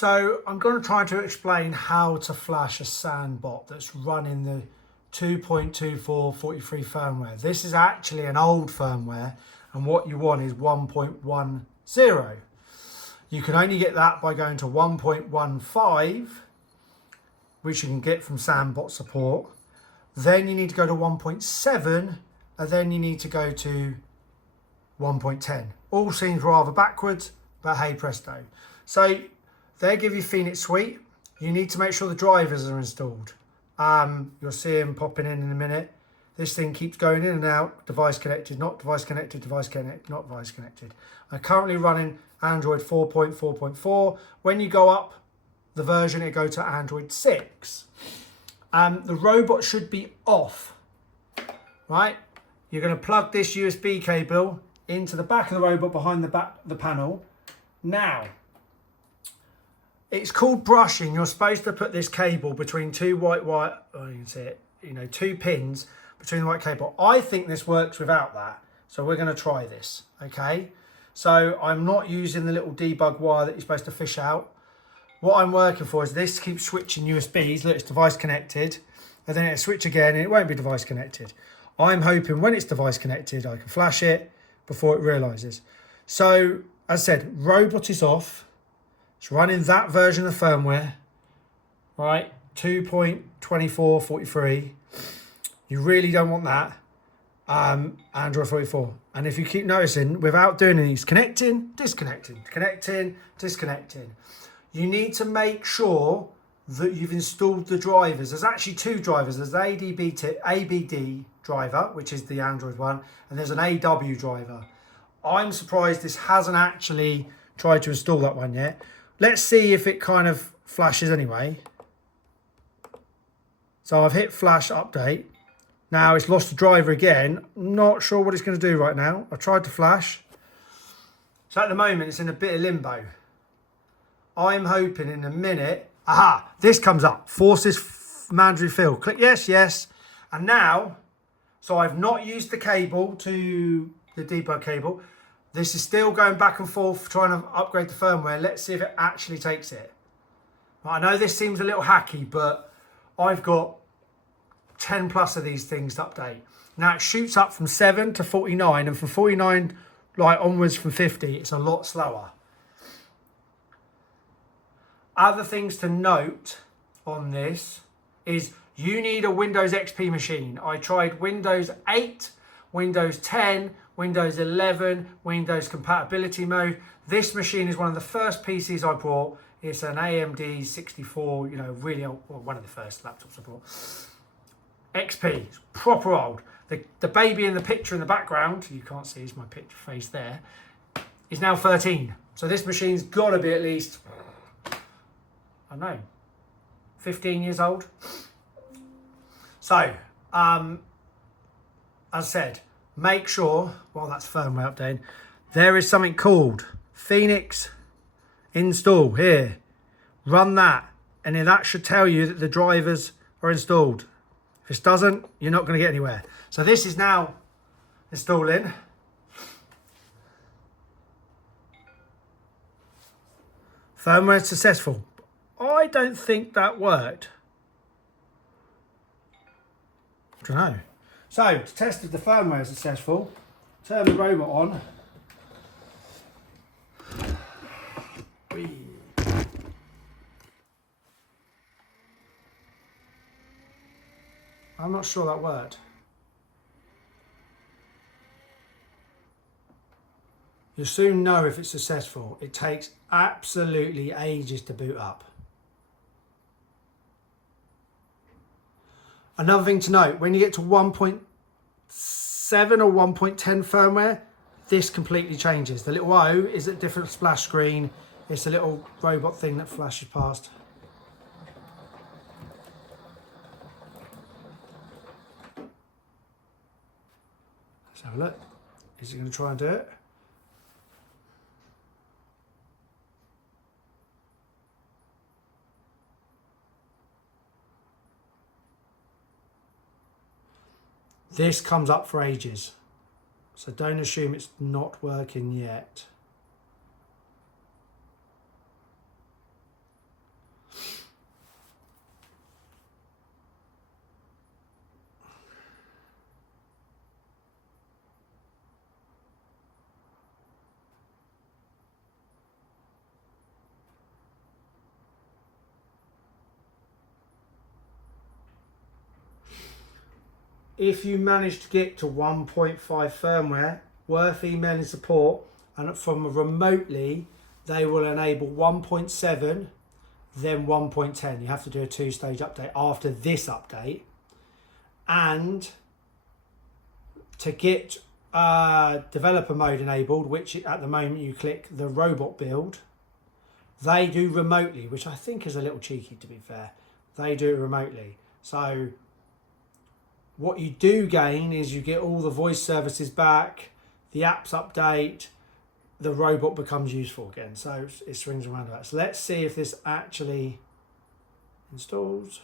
So I'm going to try to explain how to flash a Sanbot that's running the 2.24.43 firmware. This is actually an old firmware, and what you want is 1.10. You can only get that by going to 1.15, which you can get from Sanbot support. Then you need to go to 1.7, and then you need to go to 1.10. All seems rather backwards, but hey presto. So they give you Phoenix Suite. You need to make sure the drivers are installed. You'll see them popping in a minute. This thing keeps going in and out. Device connected, not device connected, device connected, not device connected. I'm currently running Android 4.4.4. When you go up the version, it goes to Android 6. The robot should be off, right? You're going to plug this USB cable into the back of the robot behind the panel. Now, it's called brushing. You're supposed to put this cable between two white wire, oh, you can see it, two pins between the white cable. I think this works without that. So we're going to try this, okay? So I'm not using the little debug wire that you're supposed to fish out. What I'm working for is this keeps switching USBs. Look, it's device connected. And then it'll switch again and it won't be device connected. I'm hoping when it's device connected, I can flash it before it realizes. So, as I said, robot is off. It's running that version of firmware, right? 2.24.43. You really don't want that. Android 44. And if you keep noticing, without doing any, it's connecting, disconnecting, connecting, disconnecting. You need to make sure that you've installed the drivers. There's actually two drivers. There's the ABD driver, which is the Android one, and there's an AW driver. I'm surprised this hasn't actually tried to install that one yet. Let's see if it kind of flashes anyway. So I've hit flash update. Now it's lost the driver again. Not sure what it's going to do right now. I tried to flash. So at the moment it's in a bit of limbo. I'm hoping in a minute, aha, this comes up. Forces mandatory fill. Click yes, yes. And now, so I've not used the cable to the debug cable. This is still going back and forth trying to upgrade the firmware. Let's see if it actually takes it. I know this seems a little hacky, but I've got 10 plus of these things to update. Now it shoots up from 7 to 49, and from 49 onwards from 50, it's a lot slower. Other things to note on this is you need a Windows XP machine. I tried Windows 8, Windows 10, Windows 11, Windows compatibility mode. This machine is one of the first PCs I bought. It's an AMD 64, really old, well, one of the first laptops I bought. XP, it's proper old. The baby in the picture in the background, you can't see, it's my picture face there, is now 13. So this machine's got to be at least, I don't know, 15 years old. So, as I said, make sure, while that's firmware updating, there is something called Phoenix install here. Run that, and then that should tell you that the drivers are installed. If this doesn't, you're not going to get anywhere. So this is now installing. Firmware successful. I don't think that worked. I don't know. So, to test if the firmware is successful, turn the robot on. I'm not sure that worked. You'll soon know if it's successful. It takes absolutely ages to boot up. Another thing to note, when you get to 1.7 or 1.10 firmware, this completely changes. The little O is a different splash screen. It's a little robot thing that flashes past. Let's have a look. Is it going to try and do it? This comes up for ages, so don't assume it's not working yet. if you manage to get to 1.5 firmware, worth emailing support, and from remotely, they will enable 1.7, then 1.10. You have to do a 2-stage update after this update. And to get developer mode enabled, which at the moment you click the robot build, they do remotely, which I think is a little cheeky, to be fair. They do it remotely. So what you do gain is you get all the voice services back, the apps update, the robot becomes useful again. So it swings around about. So let's see if this actually installs.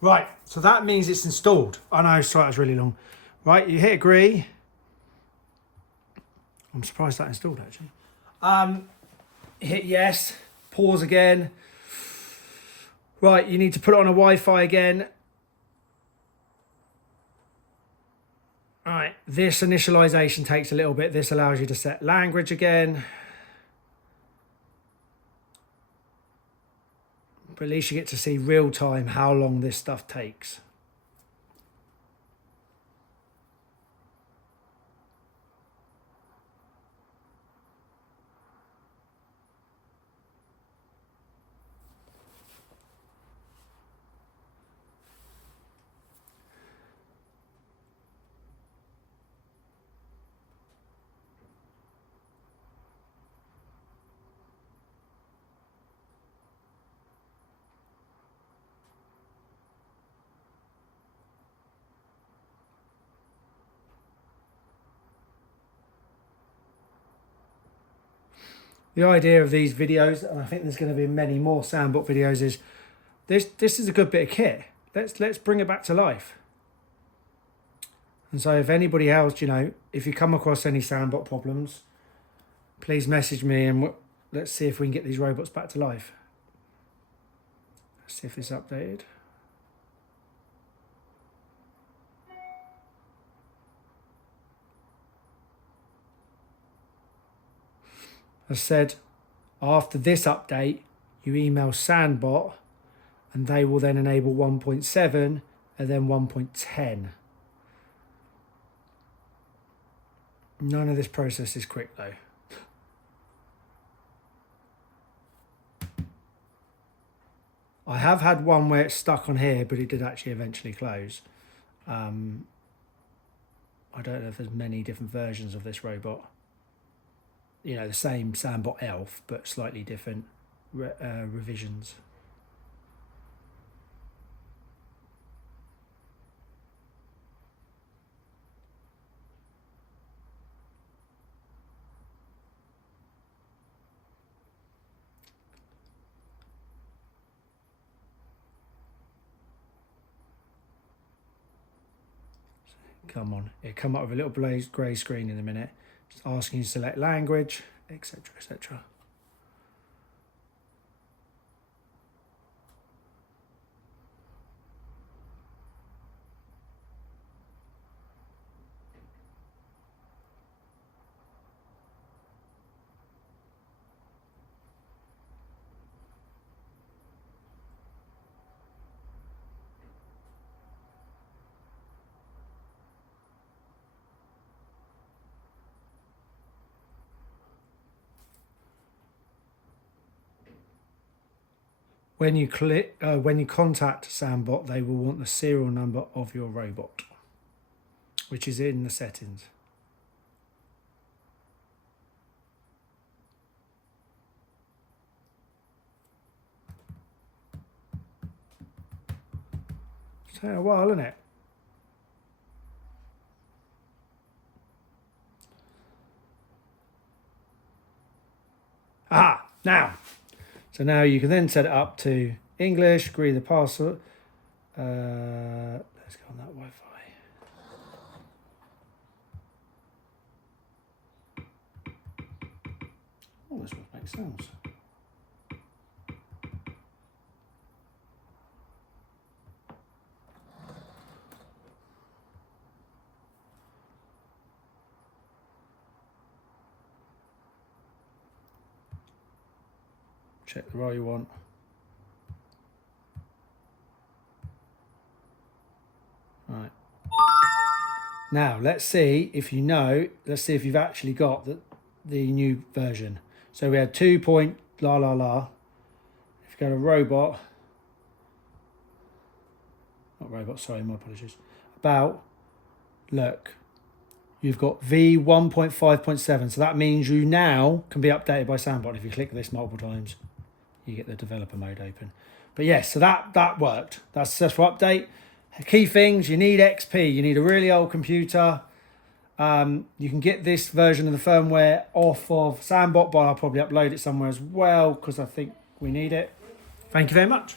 Right, so that means it's installed. I know, sorry, that's really long. Right, you hit agree. I'm surprised that installed actually. Hit yes, pause again. Right, you need to put it on a Wi-Fi again. Right, this initialization takes a little bit. This allows you to set language again. But at least you get to see real time how long this stuff takes. The idea of these videos, and I think there's going to be many more Sanbot videos, is this is a good bit of kit. Let's bring it back to life. And so if anybody else, you know, if you come across any Sanbot problems, please message me and let's see if we can get these robots back to life. Let's see if it's updated. As said, after this update, you email Sanbot and they will then enable 1.7 and then 1.10. None of this process is quick though. I have had one where it's stuck on here, but it did actually eventually close. I don't know if there's many different versions of this robot. You know, the same Sanbot Elf, but slightly different revisions. Come on, it'll come up with a little grey screen in a minute. It's asking you to select language, etc, etc. when you contact Sanbot, they will want the serial number of your robot, which is in the settings. It's taken a while, isn't it? Ah, now. So now you can then set it up to English, agree the password. Let's go on that Wi-Fi. Oh, this will make sounds. Check the row you want. Right. Now let's see if you know. Let's see if you've actually got the new version. So we had 2. La la la. If you go to robot, not robot. Sorry, my apologies. About, look, you've got v1.5.7. So that means you now can be updated by Sanbot. If you click this multiple times, you get the developer mode open. But yes, so that worked. That's a successful update. Key things, you need XP. You need a really old computer. You can get this version of the firmware off of Sanbot, but I'll probably upload it somewhere as well because I think we need it. Thank you very much.